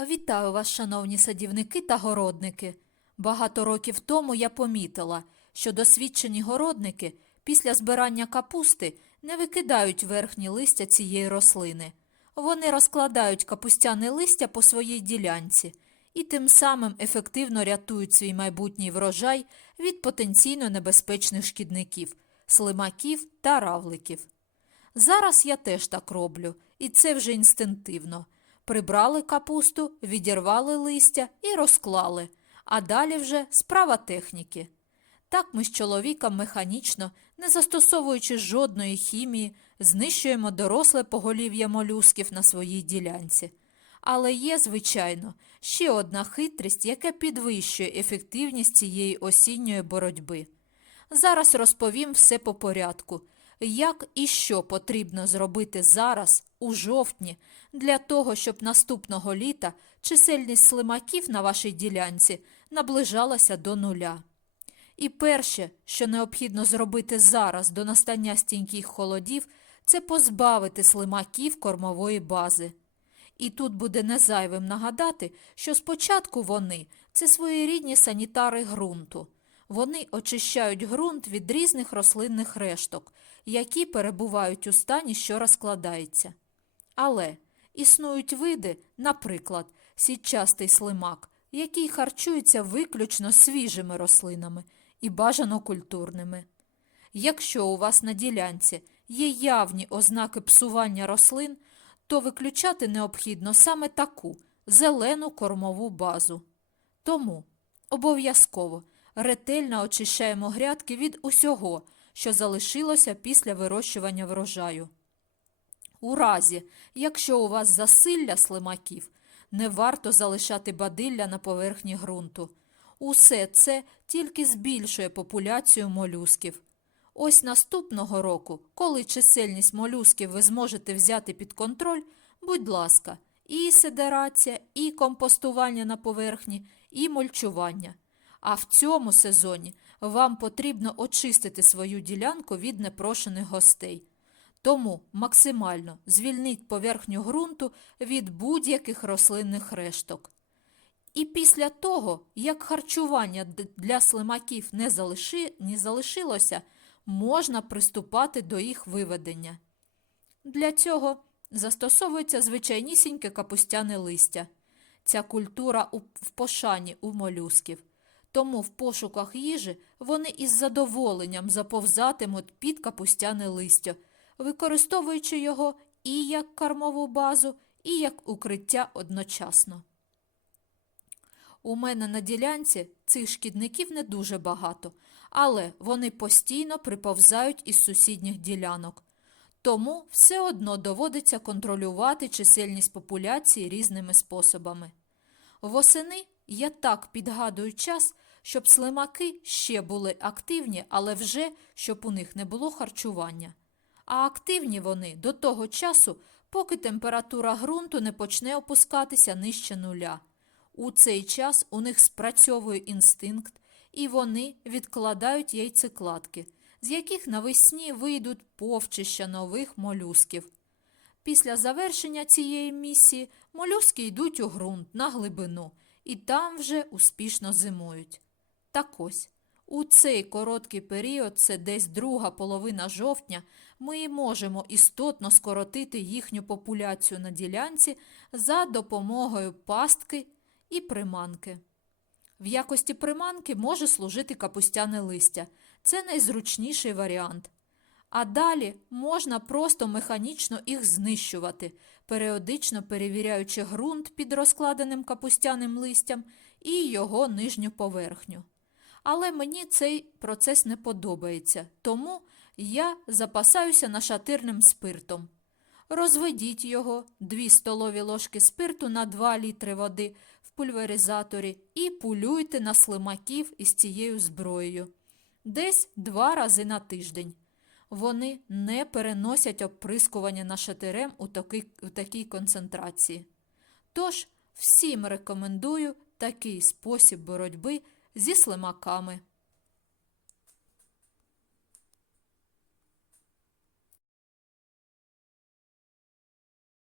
Вітаю вас, шановні садівники та городники. Багато років тому я помітила, що досвідчені городники після збирання капусти не викидають верхні листя цієї рослини. Вони розкладають капустяне листя по своїй ділянці і тим самим ефективно рятують свій майбутній врожай від потенційно небезпечних шкідників, слимаків та равликів. Зараз я теж так роблю, і це вже інстинктивно. Прибрали капусту, відірвали листя і розклали, а далі вже справа техніки. Так ми з чоловіком механічно, не застосовуючи жодної хімії, знищуємо доросле поголів'я молюсків на своїй ділянці. Але є, звичайно, ще одна хитрість, яка підвищує ефективність цієї осінньої боротьби. Зараз розповім все по порядку, як і що потрібно зробити зараз, у жовтні, для того, щоб наступного літа чисельність слимаків на вашій ділянці наближалася до нуля. І перше, що необхідно зробити зараз до настання стіньких холодів, це позбавити слимаків кормової бази. І тут буде незайвим нагадати, що спочатку вони це своєрідні санітари ґрунту. Вони очищають ґрунт від різних рослинних решток, які перебувають у стані, що розкладається. Але існують види, наприклад, сітчастий слимак, який харчується виключно свіжими рослинами і бажано культурними. Якщо у вас на ділянці є явні ознаки псування рослин, то виключати необхідно саме таку зелену кормову базу. Тому обов'язково ретельно очищаємо грядки від усього, що залишилося після вирощування врожаю. У разі, якщо у вас засилля слимаків, не варто залишати бадилля на поверхні ґрунту. Усе це тільки збільшує популяцію молюсків. Ось наступного року, коли чисельність молюсків ви зможете взяти під контроль, будь ласка, і седерація, і компостування на поверхні, і мульчування. А в цьому сезоні вам потрібно очистити свою ділянку від непрошених гостей. Тому максимально звільніть поверхню ґрунту від будь-яких рослинних решток. І після того, як харчування для слимаків не, залиши, не залишилося, можна приступати до їх виведення. Для цього застосовується звичайнісіньке капустяне листя. Ця культура в пошані у молюсків. Тому в пошуках їжі вони із задоволенням заповзатимуть під капустяне листя, використовуючи його і як кормову базу, і як укриття одночасно. У мене на ділянці цих шкідників не дуже багато, але вони постійно приповзають із сусідніх ділянок. Тому все одно доводиться контролювати чисельність популяції різними способами. Восени я так підгадую час, щоб слимаки ще були активні, але вже щоб у них не було харчування. А активні вони до того часу, поки температура ґрунту не почне опускатися нижче нуля. У цей час у них спрацьовує інстинкт, і вони відкладають яйцекладки, з яких навесні вийдуть повчища нових молюсків. Після завершення цієї місії молюски йдуть у ґрунт на глибину і там вже успішно зимують. Так ось, у цей короткий період, це десь друга половина жовтня, ми і можемо істотно скоротити їхню популяцію на ділянці за допомогою пастки і приманки. В якості приманки може служити капустяне листя. Це найзручніший варіант. А далі можна просто механічно їх знищувати, періодично перевіряючи ґрунт під розкладеним капустяним листям і його нижню поверхню. Але мені цей процес не подобається, тому я запасаюся нашатирним спиртом. Розведіть його 2 столові ложки спирту на 2 літри води в пульверизаторі і пулюйте на слимаків із цією зброєю. Десь два рази на тиждень. Вони не переносять оприскування нашатирем у такій, у такій концентрації. Тож всім рекомендую такий спосіб боротьби зі слимаками.